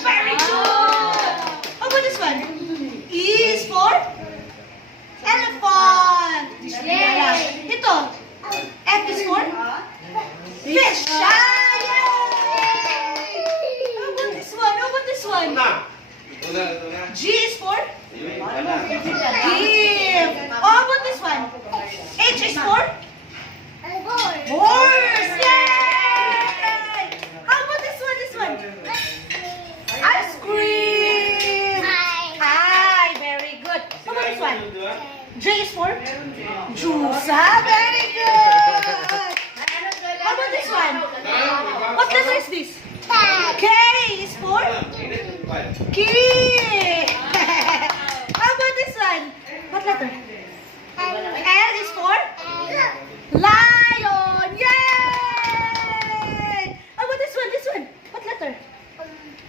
Very good! How about this one? E is for elephant. Ito. F is for fish. Yay! How about this one? How about this one? G is for give. Oh, how about this one? H is for horse. Yay! How about this one? This one? Ice cream. Hi. Very good. How about this one? J is for juice. Very good. How about this one? What letter is this? K is for key. How about this one? What letter? L is for lion. Yay! How about this one? This one? What letter?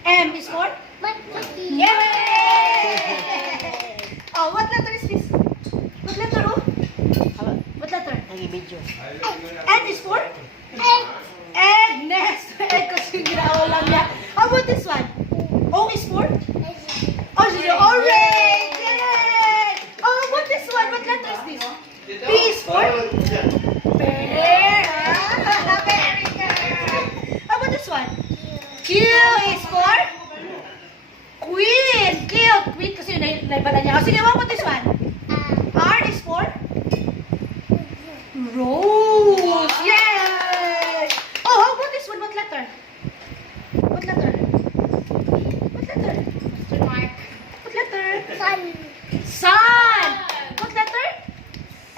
M is for yay! Oh, what letter is this? What letter? Oh? What letter? N is for egg nest. Egg kasi ginawa lang niya. How about this one? O is for? Oh, she's orange! Yay! Oh, how about this one? What letter is this? P is for? Pear! Very good! How about this one? Q is for? Queen! Cute! Queen kasi naibala niya. Oh, sige, how about this one? R is for? Rose! Yay! Oh, how about this one? What letter? What letter? What letter? What letter? Sun! What letter?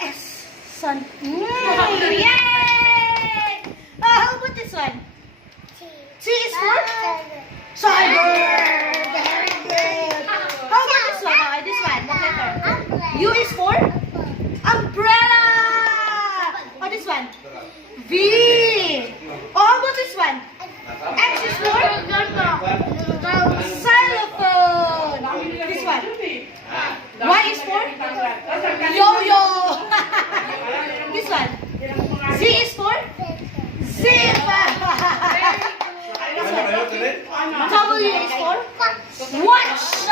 S. Sun. Yay! Oh, how about this one? T is for? Tiger! Very good! How about this one? Oh, this one. What letter? U is for? Umbrella! Oh, this one? V! Oh, how about this one? X is for? Xylophone! This one? Y is for? Yo-yo! This one? Z is for? Zebra! This one? W is for? Watch!